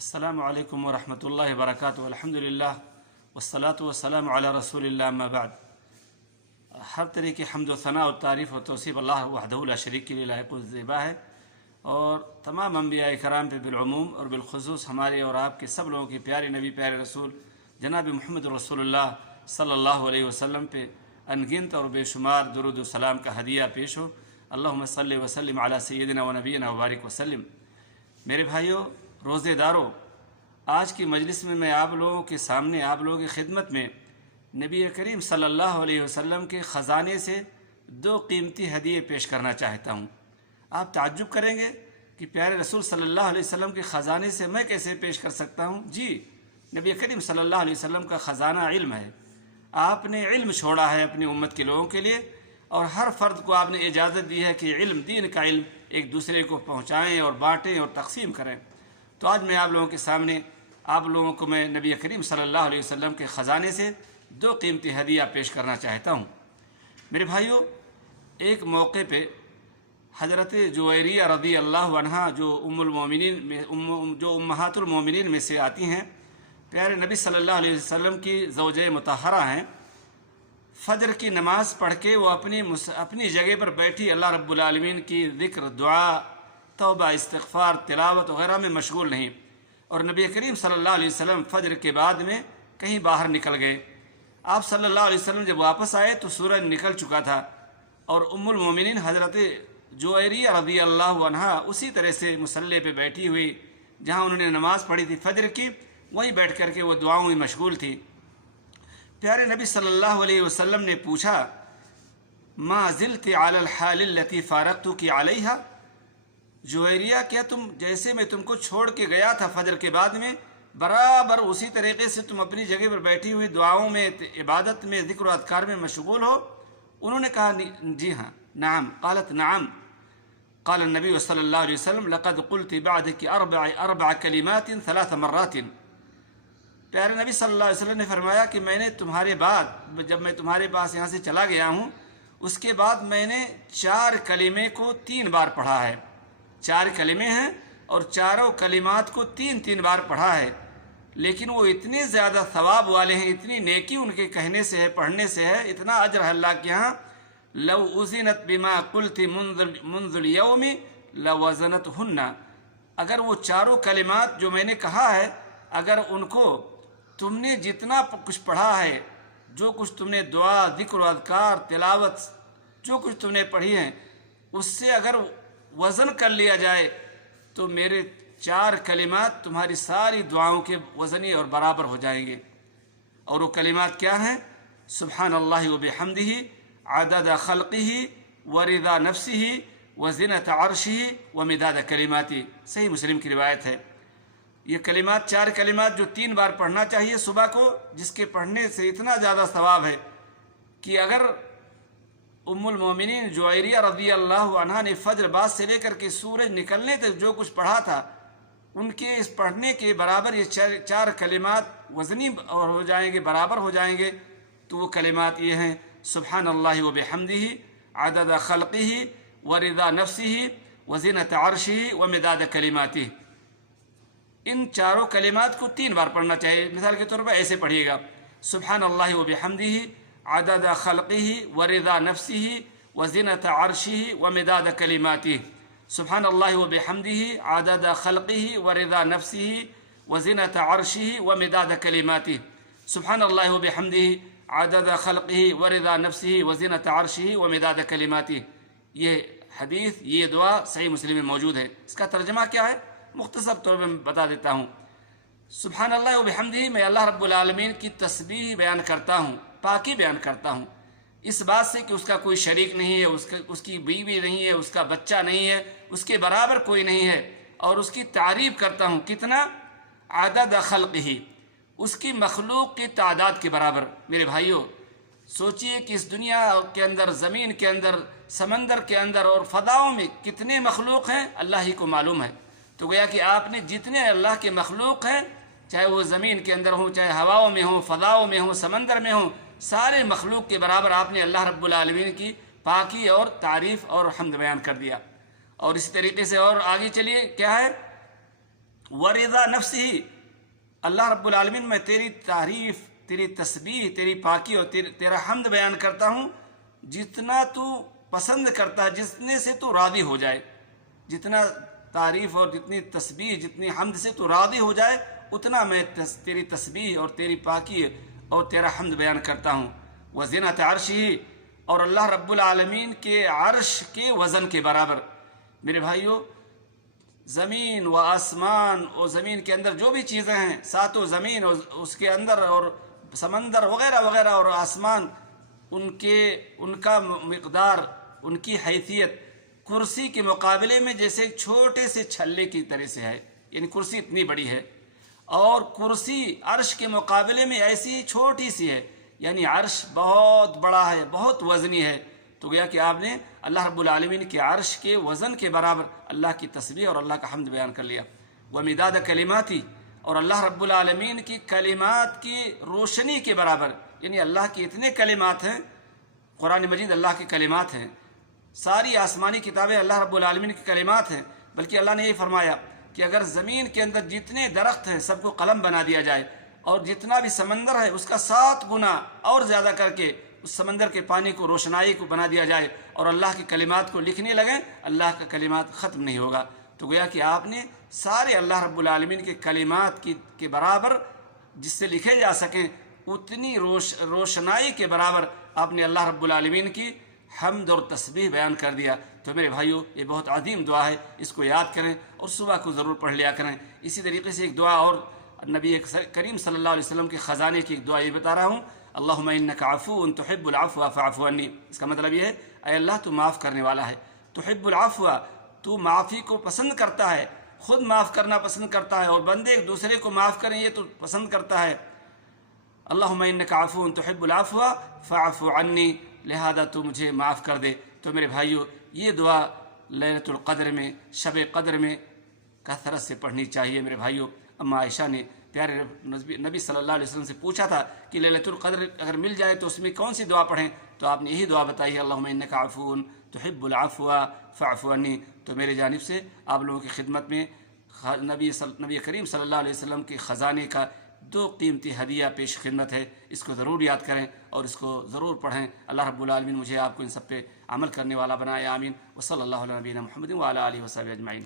السلام علیکم ورحمۃ اللہ وبرکاتہ. الحمدللہ والصلاة والسلام علی رسول اللہ اما بعد. ہر طرح کی حمد و ثناء و تعریف و توصیف اللہ وحدہ لا شریک کے لیے لائق و زیبا ہے، اور تمام انبیاء کرام پہ بالعموم اور بالخصوص ہمارے اور آپ کے سب لوگوں کے پیارے نبی پیارے رسول جناب محمد رسول اللہ صلی اللہ علیہ وسلم پہ انگنت اور بے شمار درود و سلام کا ہدیہ پیش ہو. اللہم صلی وسلم علی سیدنا و نبینا وبارک وسلم. میرے بھائیوں، روزے داروں، آج کی مجلس میں آپ لوگوں کے سامنے، آپ لوگوں کی خدمت میں نبی کریم صلی اللہ علیہ وسلم کے خزانے سے دو قیمتی ہدیے پیش کرنا چاہتا ہوں. آپ تعجب کریں گے کہ پیارے رسول صلی اللہ علیہ وسلم کے خزانے سے میں کیسے پیش کر سکتا ہوں؟ جی، نبی کریم صلی اللہ علیہ وسلم کا خزانہ علم ہے. آپ نے علم چھوڑا ہے اپنی امت کے لوگوں کے لیے، اور ہر فرد کو آپ نے اجازت دی ہے کہ علم، دین کا علم ایک دوسرے کو پہنچائیں اور بانٹیں اور تقسیم کریں. تو آج میں آپ لوگوں کے سامنے، آپ لوگوں کو میں نبی کریم صلی اللہ علیہ وسلم کے خزانے سے دو قیمتی ہدیہ پیش کرنا چاہتا ہوں. میرے بھائیوں، ایک موقع پہ حضرت جویریہ رضی اللہ عنہا جو امہات المومنین میں سے آتی ہیں، پیارے نبی صلی اللہ علیہ وسلم کی زوجہ مطہرہ ہیں، فجر کی نماز پڑھ کے وہ اپنی جگہ پر بیٹھی اللہ رب العالمین کی ذکر، دعا، توبہ، استغفار، تلاوت وغیرہ میں مشغول نہیں، اور نبی کریم صلی اللہ علیہ وسلم فجر کے بعد میں کہیں باہر نکل گئے. آپ صلی اللہ علیہ وسلم جب واپس آئے تو سورج نکل چکا تھا، اور ام المومنین حضرت جویریہ رضی اللہ عنہا اسی طرح سے مصلی پہ بیٹھی ہوئی، جہاں انہوں نے نماز پڑھی تھی فجر کی، وہیں بیٹھ کر کے وہ دعاؤں میں مشغول تھی. پیارے نبی صلی اللہ علیہ وسلم نے پوچھا، ما زلت علی الحال التي فارقتك علیہا؟ جویریہ، کیا تم جیسے میں تم کو چھوڑ کے گیا تھا فجر کے بعد میں، برابر اسی طریقے سے تم اپنی جگہ پر بیٹھی ہوئی دعاؤں میں، عبادت میں، ذکر و اذکار میں مشغول ہو؟ انہوں نے کہا جی ہاں. نعم. قالت نعم. قال النبی صلی اللہ علیہ وسلم لقد قلت بعدك اربع کلمات 3 مرات. پیارے نبی صلی اللہ علیہ وسلم نے فرمایا کہ میں نے تمہارے بعد، جب میں تمہارے پاس یہاں سے چلا گیا ہوں، اس کے بعد میں نے 4 کلمے کو 3 بار پڑھا ہے. 4 کلمے ہیں اور چاروں کلمات کو 3 بار پڑھا ہے، لیکن وہ اتنے زیادہ ثواب والے ہیں، اتنی نیکی ان کے کہنے سے ہے، پڑھنے سے ہے، اتنا اجر ہے اللہ کے ہاں. لو اذنت بما قلت منذ اليوم لوزنتهن. اگر وہ چاروں کلمات جو میں نے کہا ہے، اگر ان کو تم نے جتنا کچھ پڑھا ہے، جو کچھ تم نے دعا، ذکر و اذکار، تلاوت، جو کچھ تم نے پڑھی ہیں، اس سے اگر وزن کر لیا جائے تو میرے 4 کلمات تمہاری ساری دعاؤں کے وزنی اور برابر ہو جائیں گے. اور وہ کلمات کیا ہیں؟ سبحان اللہ وبحمدہ عدد خلقہ ورضا نفسہ وزنۃ عرشہ ومداد کلماتہ. صحیح مسلم کی روایت ہے. یہ کلمات، 4 کلمات جو 3 بار پڑھنا چاہیے صبح کو، جس کے پڑھنے سے اتنا زیادہ ثواب ہے کہ اگر ام المومنین جویریہ رضی اللہ عنہا نے فجر بعد سے لے کر کے سورج نکلنے تک جو کچھ پڑھا تھا، ان کے اس پڑھنے کے برابر یہ 4 کلمات وزنی اور ہو جائیں گے، برابر ہو جائیں گے. تو وہ کلمات یہ ہیں: سبحان اللہ وبحمدہ عدد خلقہ ورضا نفسہ وزنۃ عرشہ ومداد کلماتہ. ان چاروں کلمات کو 3 بار پڑھنا چاہیے. مثال کے طور پر ایسے پڑھیے گا: سبحان اللہ وبحمدہ عدد خلقہ ورضا نفسہ وزنۃ عرشہ ومداد کلماتہ. سبحان اللہ وبحمدہ عدد خلقہ ورضا نفسہ وزنۃ عرشہ ومداد کلماتہ. سبحان اللہ وبحمدہ عدد خلقہ ورضا نفسہ وزنۃ عرشہ ومداد کلماتہ. یہ حدیث، یہ دعا صحیح مسلم میں موجود ہے. اس کا ترجمہ کیا ہے؟ مختصر طور پر میں بتا دیتا ہوں. سبحان اللہ وبحمدہ، میں اللہ رب العالمین کی تسبیح بیان کرتا ہوں، پاکی بیان کرتا ہوں، اس بات سے کہ اس کا کوئی شریک نہیں ہے، اس کی بیوی نہیں ہے، اس کا بچہ نہیں ہے، اس کے برابر کوئی نہیں ہے، اور اس کی تعریف کرتا ہوں. کتنا؟ عدد خلقہ، اس کی مخلوق کی تعداد کے برابر. میرے بھائیوں، سوچئے کہ اس دنیا کے اندر، زمین کے اندر، سمندر کے اندر اور فضاؤں میں کتنے مخلوق ہیں، اللہ ہی کو معلوم ہے. تو گویا کہ آپ نے جتنے اللہ کے مخلوق ہیں، چاہے وہ زمین کے اندر ہوں، چاہے ہواؤں میں ہوں، فضاؤں میں ہوں، سمندر میں ہوں، سارے مخلوق کے برابر آپ نے اللہ رب العالمین کی پاکی اور تعریف اور حمد بیان کر دیا. اور اسی طریقے سے اور آگے چلیے، کیا ہے؟ ورضا نفسی، اللہ رب العالمین میں تیری تعریف، تیری تسبیح، تیری پاکی اور تیرا حمد بیان کرتا ہوں جتنا تو پسند کرتا ہے، جتنے سے تو راضی ہو جائے، جتنا تعریف اور جتنی تسبیح، جتنی حمد سے تو راضی ہو جائے اتنا میں تیری تسبیح اور تیری پاکی اور تیرا حمد بیان کرتا ہوں۔ وزنۃ عرشہ، اور اللہ رب العالمین کے عرش کے وزن کے برابر۔ میرے بھائیوں، زمین و آسمان اور زمین کے اندر جو بھی چیزیں ہیں، ساتوں زمین اور اس کے اندر اور سمندر وغیرہ وغیرہ اور آسمان، ان کا مقدار، ان کی حیثیت کرسی کے مقابلے میں جیسے چھوٹے سے چھلے کی طرح سے ہے، یعنی کرسی اتنی بڑی ہے، اور کرسی عرش کے مقابلے میں ایسی چھوٹی سی ہے، یعنی عرش بہت بڑا ہے، بہت وزنی ہے۔ تو گویا کہ آپ نے اللہ رب العالمین کے عرش کے وزن کے برابر اللہ کی تسبیح اور اللہ کا حمد بیان کر لیا۔ ومداد کلماتی، اور اللہ رب العالمین کی کلمات کی روشنی کے برابر، یعنی اللہ کے اتنے کلمات ہیں، قرآن مجید اللہ کے کلمات ہیں، ساری آسمانی کتابیں اللہ رب العالمین کے کلمات ہیں، بلکہ اللہ نے یہ فرمایا کہ اگر زمین کے اندر جتنے درخت ہیں سب کو قلم بنا دیا جائے، اور جتنا بھی سمندر ہے اس کا 7 گنا اور زیادہ کر کے اس سمندر کے پانی کو روشنائی کو بنا دیا جائے، اور اللہ کی کلمات کو لکھنے لگیں، اللہ کا کلمات ختم نہیں ہوگا۔ تو گویا کہ آپ نے سارے اللہ رب العالمین کے کلمات کے برابر جس سے لکھے جا سکیں اتنی روشنائی کے برابر آپ نے اللہ رب العالمین کی حمد اور تسبیح بیان کر دیا۔ تو میرے بھائیوں، یہ بہت عظیم دعا ہے، اس کو یاد کریں اور صبح کو ضرور پڑھ لیا کریں۔ اسی طریقے سے ایک دعا اور نبی کریم صلی اللہ علیہ وسلم کے خزانے کی ایک دعا یہ بتا رہا ہوں، اللہم انک عفو تحب العفو فاعف عنی۔ اس کا مطلب یہ ہے، اے اللہ تو معاف کرنے والا ہے، تحب العفو، تو معافی کو پسند کرتا ہے، خود معاف کرنا پسند کرتا ہے، اور بندے ایک دوسرے کو معاف کریں یہ تو پسند کرتا ہے۔ اللہم انک عفو تحب العفو فاعف عنی، لہذا تو مجھے معاف کر دے۔ تو میرے بھائیوں، یہ دعا لیلۃ القدر میں، شب قدر میں کثرت سے پڑھنی چاہیے۔ میرے بھائیوں، اما عائشہ نے پیارے نبی صلی اللہ علیہ وسلم سے پوچھا تھا کہ لیلۃ القدر اگر مل جائے تو اس میں کون سی دعا پڑھیں، تو آپ نے یہی دعا بتائی ہے، اللہم انک عفو تحب العفو فاعف عنی۔ تو میرے جانب سے آپ لوگوں کی خدمت میں نبی کریم صلی اللہ علیہ وسلم کے خزانے کا 2 قیمتی ہدیہ پیش خدمت ہے، اس کو ضرور یاد کریں اور اس کو ضرور پڑھیں۔ اللہ رب العالمین مجھے آپ کو ان سب پہ عمل کرنے والا بنائے، آمین۔ وصلی اللہ علیہ نبینا محمد وعلی آلہ وصحبہ اجمعین۔